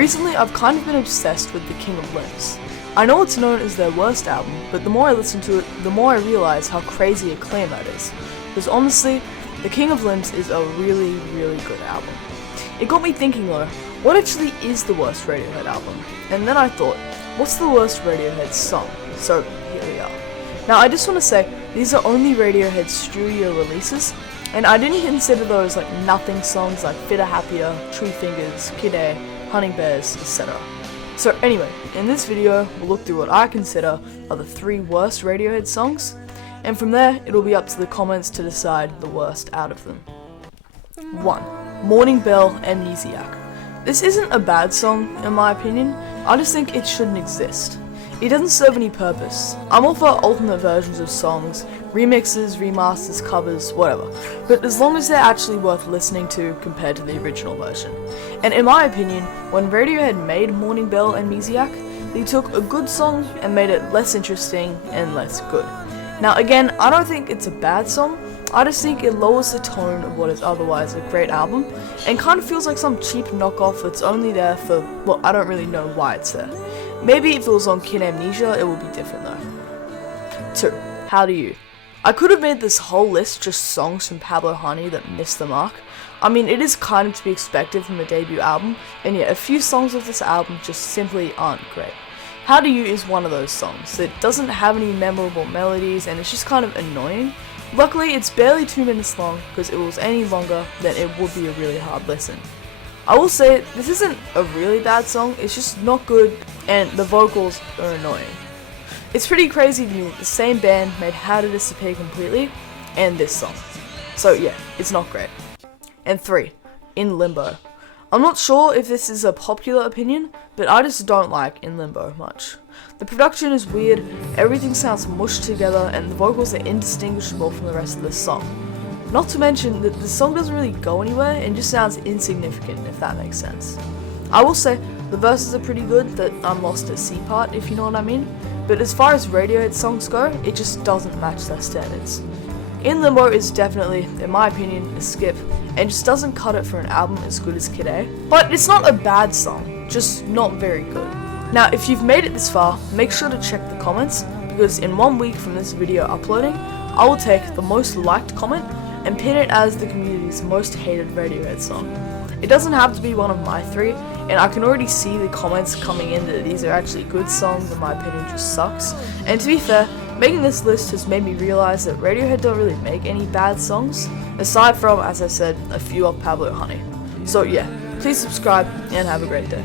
Recently, I've kind of been obsessed with The King of Limbs. I know it's known as their worst album, but the more I listen to it, the more I realize how crazy a claim that is. Because honestly, The King of Limbs is a really, really good album. It got me thinking though, what actually is the worst Radiohead album? And then I thought, what's the worst Radiohead song? So here we are. Now I just want to say, these are only Radiohead studio releases, and I didn't consider those like nothing songs like Fitter Happier, True Fingers, Kid A, Honey Bears, etc. So anyway, in this video, we'll look through what I consider are the 3 worst Radiohead songs, and from there, it'll be up to the comments to decide the worst out of them. 1. Morning Bell Amnesiac. This isn't a bad song, in my opinion, I just think it shouldn't exist. It doesn't serve any purpose. I'm all for alternate versions of songs, remixes, remasters, covers, whatever, but as long as they're actually worth listening to compared to the original version. And in my opinion, when Radiohead made Morning Bell Amnesiac, they took a good song and made it less interesting and less good. Now again, I don't think it's a bad song, I just think it lowers the tone of what is otherwise a great album, and kind of feels like some cheap knockoff that's only there for, well, I don't really know why it's there. Maybe if it was on Kid Amnesia, it would be different though. 2. How Do You? I could have made this whole list just songs from Pablo Honey that missed the mark. I mean, it is kind of to be expected from a debut album, and yet a few songs of this album just simply aren't great. How Do You is one of those songs that doesn't have any memorable melodies and it's just kind of annoying. Luckily, it's barely 2 minutes long, because if it was any longer, then it would be a really hard listen. I will say, this isn't a really bad song, it's just not good, and the vocals are annoying. It's pretty crazy to me that the same band made How to Disappear Completely, and this song. So yeah, it's not great. And 3. In Limbo. I'm not sure if this is a popular opinion, but I just don't like In Limbo much. The production is weird, everything sounds mushed together, and the vocals are indistinguishable from the rest of the song. Not to mention that the song doesn't really go anywhere and just sounds insignificant, if that makes sense. I will say, the verses are pretty good, that I'm lost at sea part, if you know what I mean, but as far as Radiohead songs go, it just doesn't match their standards. In Limbo is definitely, in my opinion, a skip, and just doesn't cut it for an album as good as Kid A. But it's not a bad song, just not very good. Now, if you've made it this far, make sure to check the comments, because in 1 week from this video uploading, I will take the most liked comment and pin it as the community's most hated Radiohead song. It doesn't have to be one of my 3, and I can already see the comments coming in that these are actually good songs and my opinion just sucks. And to be fair, making this list has made me realize that Radiohead don't really make any bad songs, aside from, as I said, a few of Pablo Honey. So yeah, please subscribe and have a great day.